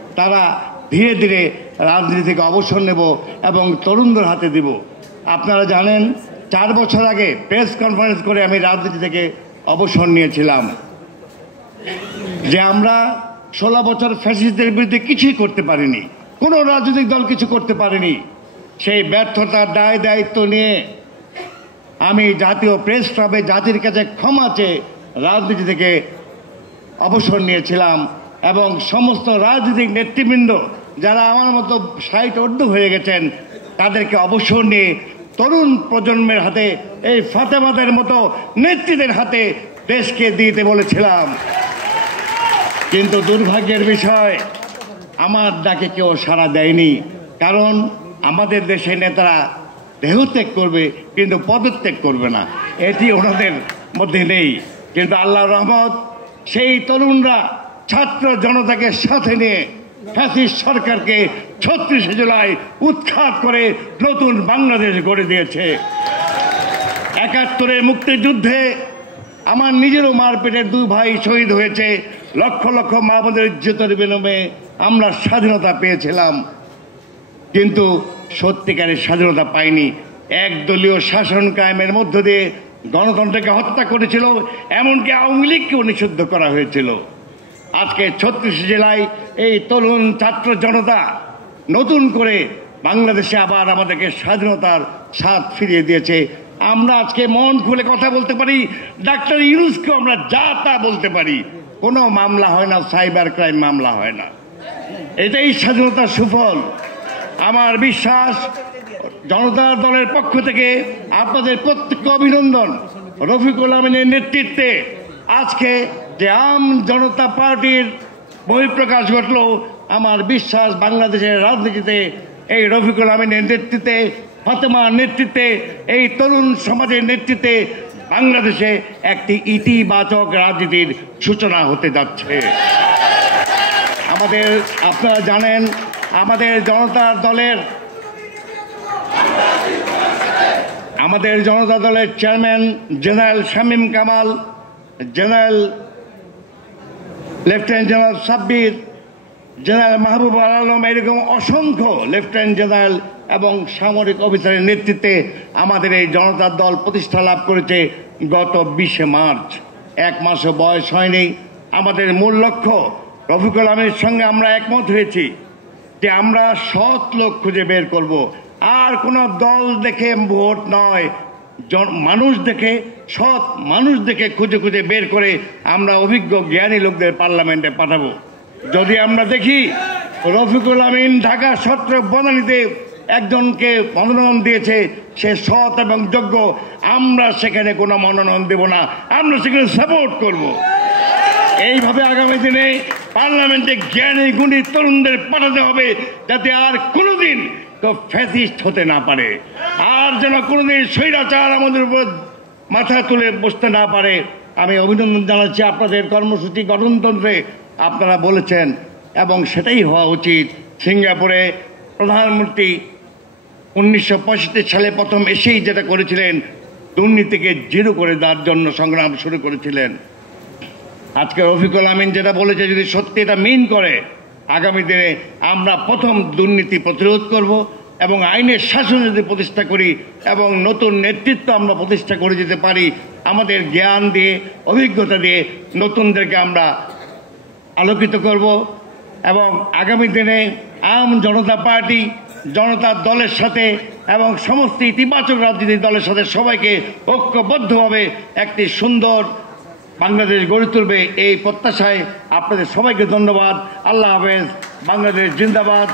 তারা ধীরে ধীরে রাজনীতি থেকে অবসর নেব এবং তরুণদের হাতে দিব। আপনারা জানেন 4 বছর আগে প্রেস কনফারেন্স করে আমি রাজনীতি থেকে অবসর নিয়েছিলাম যে আমরা 16 বছর ফ্যাসিস্টদের বিরুদ্ধে কিছুই করতে পারিনি, কোনো রাজনৈতিক দল কিছু করতে পারেনি। সেই ব্যর্থতার দায় দায়িত্ব নিয়ে আমি জাতীয় প্রেস ক্লাবে জাতির কাছে ক্ষমা চেয়ে রাজনীতি থেকে অবসর নিয়েছিলাম এবং সমস্ত রাজনৈতিক নেতৃবৃন্দ যারা আমার মতো 60 ঊর্ধ্ব হয়ে গেছেন তাদেরকে অবসর নিয়ে তরুণ প্রজন্মের হাতে, এই ফাতেমাদের মতো নেতৃত্বের হাতে দেশকে দিতে বলেছিলাম। কিন্তু দুর্ভাগ্যের বিষয় আমার ডাকে কেউ সাড়া দেয়নি, কারণ আমাদের দেশের নেতারা দেহত্যাগ করবে কিন্তু পদত্যাগ করবে না, এটি ওনাদের মধ্যে নেই। কিন্তু আল্লাহর রহমত, সেই তরুণরা ছাত্র জনতাকে সাথে নিয়ে ফ্যাসিস্ট সরকারকে 36 জুলাই উৎখাত করে নতুন বাংলাদেশ গড়ে দিয়েছে। 71-এর মুক্তিযুদ্ধে আমার নিজেরও মার পেটের 2 ভাই শহীদ হয়েছে, লক্ষ লক্ষ মা বোনদের ইজ্জতের বিনিময়ে আমরা স্বাধীনতা পেয়েছিলাম, কিন্তু সত্যিকারের স্বাধীনতা পাইনি। একদলীয় শাসন কায়েমের মধ্য দিয়ে গণতন্ত্রকে হত্যা করেছিল, এমনকি আওয়ামী লীগকেও নিষিদ্ধ করা হয়েছিল। আজকে 36 জেলায় এই তরুণ ছাত্র জনতা নতুন করে বাংলাদেশে আবার আমাদেরকে স্বাধীনতার স্বাদ ফিরিয়ে দিয়েছে। আমরা আজকে মন খুলে কথা বলতে পারি, ডাক্তার ইউনূসকেও আমরা যা তা বলতে পারি, কোনো মামলা হয় না, সাইবার ক্রাইম মামলা হয় না। এটাই স্বাধীনতার সুফল। আমার বিশ্বাস জনতার দলের পক্ষ থেকে আপনাদের প্রত্যেককে অভিনন্দন। রফিকুল আমিনের নেতৃত্বে আজকে যে আম জনতা পার্টির বহিঃপ্রকাশ ঘটল, আমার বিশ্বাস বাংলাদেশের রাজনীতিতে এই রফিকুল আমিনের নেতৃত্বে, ফাতেমার নেতৃত্বে, এই তরুণ সমাজের নেতৃত্বে বাংলাদেশে একটি ইতিবাচক রাজনীতির সূচনা হতে যাচ্ছে। আপনারা জানেন আমাদের জনতা দলের chairman general Shamim Kamal, general lieutenant general Sabbir, general Mahbub Alam, এরকম অসংখ্য লেফটেন্যান্ট জেনারেল এবং সামরিক অফিসারের নেতৃত্বে আমাদের এই জনতার দল প্রতিষ্ঠা লাভ করেছে গত 20 মার্চ। 1 মাসও বয়স হয়নি। আমাদের মূল লক্ষ্য, রফিকুল আমিনের সঙ্গে আমরা একমত হয়েছি যে আমরা সৎ লোক খুঁজে বের করব, আর কোনো দল দেখে ভোট নয়, মানুষ দেখে, সৎ মানুষ দেখে খুঁজে খুঁজে বের করে আমরা অভিজ্ঞ জ্ঞানী লোকদের পার্লামেন্টে পাঠাবো। যদি আমরা দেখি রফিকুল আমিন ঢাকা সত্র বনানীতে একজনকে মনোনয়ন দিয়েছে, সে সৎ এবং যোগ্য, আমরা সেখানে কোনো মনোনয়ন দেব না, আমরা সেখানে সাপোর্ট করব। এইভাবে আগামী দিনে পার্লামেন্টে জ্ঞানী গুণী তরুণদের পাঠাতে হবে, যাতে আর কোনোদিন কেউ ফ্যাসিস্ট হতে না পারে, আর যেন কোনোদিন স্বৈরাচার আমাদের উপর মাথা তুলে বসতে না পারে। আমি অভিনন্দন জানাচ্ছি আপনাদের কর্মসূচি গঠনতন্ত্রে আপনারা বলেছেন, এবং সেটাই হওয়া উচিত। সিঙ্গাপুরে প্রধানমন্ত্রী 1965 সালে প্রথম এসেই যেটা করেছিলেন, দুর্নীতিকে জিরো করে দেওয়ার জন্য সংগ্রাম শুরু করেছিলেন। আজকে রফিকুল আমিন যেটা বলেছে, যদি সত্যি এটা মিন করে, আগামী দিনে আমরা প্রথম দুর্নীতি প্রতিরোধ করব এবং আইনের শাসন যদি প্রতিষ্ঠা করি এবং নতুন নেতৃত্ব আমরা প্রতিষ্ঠা করে যেতে পারি, আমাদের জ্ঞান দিয়ে, অভিজ্ঞতা দিয়ে নতুনদেরকে আমরা আলোকিত করব। এবং আগামী দিনে আম জনতা পার্টি জনতার দলের সাথে এবং সমস্ত ইতিবাচক রাজনৈতিক দলের সাথে সবাইকে ঐক্যবদ্ধভাবে একটি সুন্দর বাংলাদেশ গড়ে তুলবে, এই প্রত্যাশায় আপনাদের সবাইকে ধন্যবাদ। আল্লাহ হাফেজ। বাংলাদেশ জিন্দাবাদ।